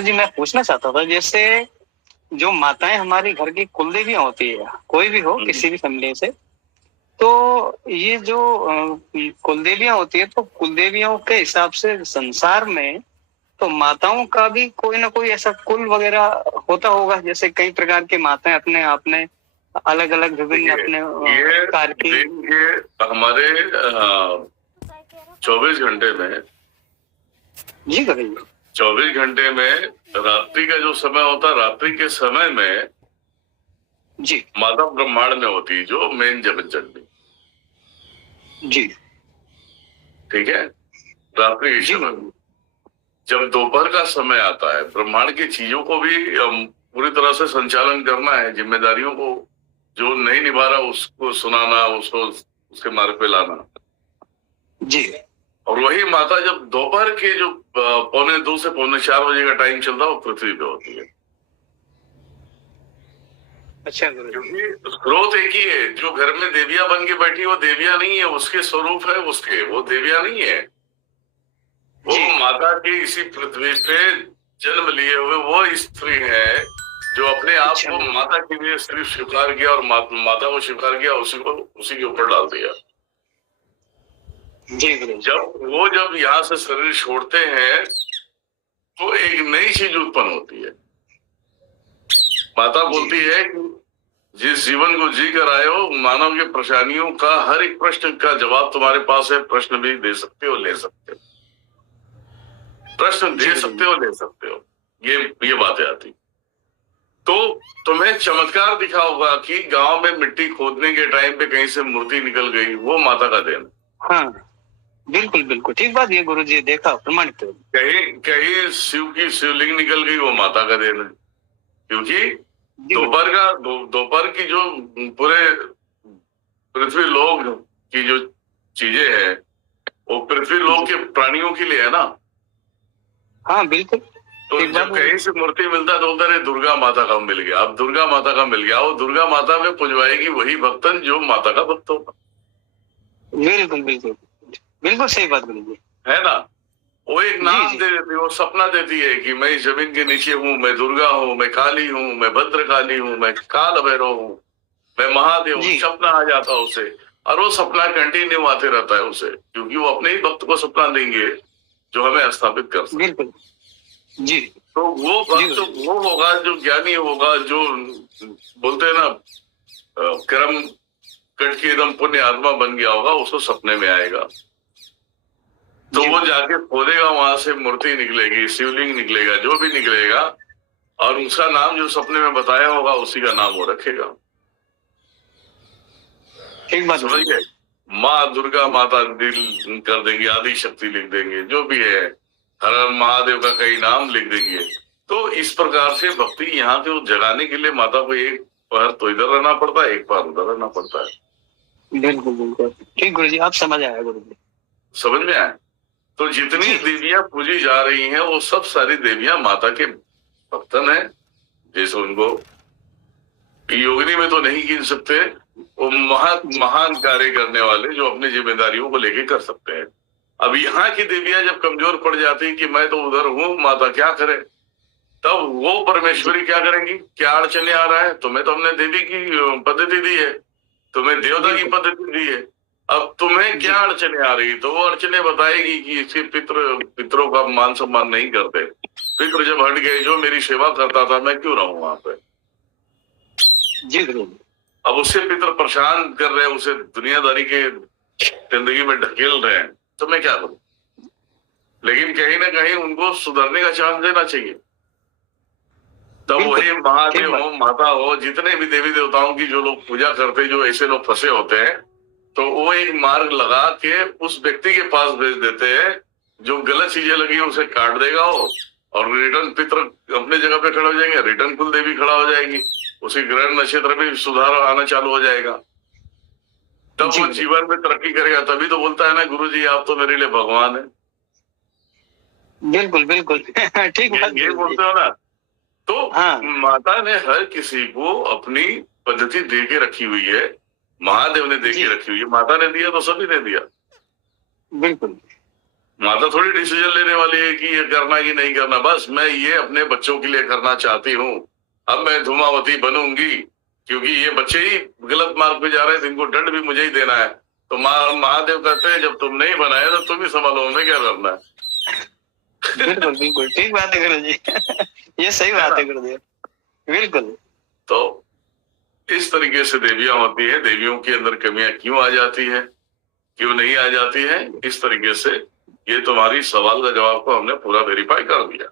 गुरुजी मैं पूछना चाहता था, जैसे जो माताएं हमारी घर की कुलदेवियां होती है, कोई भी हो किसी भी फैमिली से, तो ये जो कुलदेवियां होती है, तो कुलदेवियों के हिसाब से संसार में तो माताओं का भी कोई ना कोई ऐसा कुल वगैरह होता होगा, जैसे कई प्रकार की माताएं अपने आप में अलग अलग विभिन्न अपने कार्य की। देखिए हमारे 24 घंटे में जी करिए 24 घंटे में रात्रि का जो समय होता है, रात्रि के समय में जी माता ब्रह्मांड में होती है, जो मेन जगत जननी। जी ठीक है। रात्रि के समय में जब दोपहर का समय आता है, ब्रह्मांड की चीजों को भी पूरी तरह से संचालन करना है, जिम्मेदारियों को जो नहीं निभा रहा उसको सुनाना, उसको उसके मार्ग पे लाना जी। और वही माता जब दोपहर के जो 2:45 से 4:45 बजे का टाइम चलता है, वो पृथ्वी पे होती है। अच्छा, क्योंकि स्रोत एक ही है। जो घर में देवियां बन के बैठी, वो देवियां नहीं है, उसके स्वरूप है उसके, वो देवियां नहीं है। वो माता की इसी पृथ्वी पे जन्म लिए हुए वो स्त्री है, जो अपने आप को माता के लिए सिर्फ स्वीकार किया और माता को स्वीकार किया, उसी के ऊपर डाल दिया। जब यहाँ से शरीर छोड़ते हैं, तो एक नई चीज उत्पन्न होती है। माता बोलती है कि जिस जीवन को जी कर आए हो, मानव के परेशानियों का हर एक प्रश्न का जवाब तुम्हारे पास है। प्रश्न भी दे सकते हो, ले सकते हो, प्रश्न दे सकते हो, ले सकते हो, ये बातें आती। तो तुम्हें चमत्कार दिखा होगा कि गांव में मिट्टी खोदने के टाइम पे कहीं से मूर्ति निकल गई, वो माता का देन। हाँ बिल्कुल बिल्कुल ठीक बात है गुरुजी, देखा प्रमाणित। कहीं शिव की शिवलिंग निकल गई, वो माता का देन है। क्योंकि दोपहर की जो पूरे पृथ्वी लोक की जो चीजें हैं, वो पृथ्वी लोक के प्राणियों के लिए है ना। हाँ बिल्कुल। तो जब कहीं से मूर्ति मिलता है तो उधर दुर्गा माता का मिल गया। अब दुर्गा माता का मिल गया, वो दुर्गा माता में पुजवाएगी वही भक्तन जो माता का भक्त होगा। बिल्कुल बिल्कुल बिल्कुल सही बात बोली है ना। वो एक नाम दे देती है, वो सपना देती है कि मैं जमीन के नीचे हूँ, मैं दुर्गा हूँ, मैं काली हूँ, मैं भद्रकाली हूँ, मैं काल भैरव हूँ, मैं महादेव। सपना आ जाता है उसे, और वो सपना कंटिन्यू आते रहता है उसे, क्योंकि वो अपने ही भक्त को सपना देंगे जो हमें स्थापित कर सके। जी। तो वो भक्त वो होगा जो ज्ञानी होगा, जो बोलते हैं ना कर्म कट के एकदम पुण्य आत्मा बन गया होगा, उसको सपने में आएगा। तो वो जाके खोदेगा, वहां से मूर्ति निकलेगी, शिवलिंग निकलेगा, जो भी निकलेगा, और उसका नाम जो सपने में बताया होगा उसी का नाम वो रखेगा। एक बात समझिए, माँ दुर्गा माता दिल कर देंगे, आदि शक्ति लिख देंगे, जो भी है, हर हर महादेव का कई नाम लिख देंगे। तो इस प्रकार से भक्ति यहाँ के जगाने के लिए माता को एक पहर तो इधर रहना पड़ता है, एक पहर उधर रहना पड़ता है। बिल्कुल बिल्कुल ठीक गुरुजी, आप समझ आया गुरुजी, समझ में आया। तो जितनी देवियां पूजी जा रही हैं, वो सब सारी देवियां माता के भक्तन है। जैसे उनको योगिनी में तो नहीं गिन सकते, वो महान कार्य करने वाले जो अपनी जिम्मेदारियों को लेके कर सकते हैं। अब यहाँ की देवियां जब कमजोर पड़ जाती हैं कि मैं तो उधर हूँ, माता क्या करे, तब वो परमेश्वरी क्या करेंगी? क्या अड़चने आ रहा है? तुम्हें तो हमने देवी की पद्धति दी है, तुम्हें देवता की पद्धति दी है, अब तुम्हें क्या अड़चने आ रही? तो वो अड़चने बताएगी कि इसके पितरों का मान सम्मान नहीं करते, पितर जब हट गए, जो मेरी सेवा करता था मैं क्यों रहूं वहां पे। जी अब उससे पितर परेशान कर रहे हैं, उसे दुनियादारी के जिंदगी में ढकेल रहे हैं, तो मैं क्या करूं? लेकिन कहीं ना कहीं उनको सुधरने का चांस देना चाहिए। तब वही महादेव हो, माता हो, जितने भी देवी देवताओं की जो लोग पूजा करते, जो ऐसे लोग फंसे होते हैं, तो वो एक मार्ग लगा के उस व्यक्ति के पास भेज देते हैं, जो गलत चीजें लगी उसे काट देगा वो, और रिटर्न पितर अपने जगह पे खड़े हो जाएंगे, रिटर्न कुल देवी खड़ा हो जाएगी, उसी ग्रह नक्षत्र में सुधार आना चालू हो जाएगा। तब वो जीवन में तरक्की करेगा। तभी तो बोलता है ना, गुरुजी आप तो मेरे लिए भगवान है। बिल्कुल बिल्कुल ठीक बात ये बोलते हो ना। तो माता ने हर किसी को अपनी पद्धति दे के रखी हुई है, महादेव ने दे के रखी हुई है, माता ने दिया तो सभी ने दिया। बिल्कुल माता थोड़ी डिसीजन लेने वाली है कि ये करना कि नहीं करना। बस मैं ये अपने बच्चों के लिए करना चाहती हूँ, अब मैं धूमावती बनूंगी, क्योंकि ये बच्चे ही गलत मार्ग पे जा रहे हैं, इनको दंड भी मुझे ही देना है। तो महादेव कहते हैं जब तुम नहीं बनाए तो तुम ही संभालो, हमें क्या करना है। बिल्कुल बिल्कुल ठीक बात है गुरु जी। ये सही बात है गुरुदेव, बिल्कुल। तो इस तरीके से देवियां होती है। देवियों के अंदर कमियां क्यों आ जाती है, क्यों नहीं आ जाती है, इस तरीके से ये तुम्हारी सवाल का जवाब को हमने पूरा वेरीफाई कर दिया।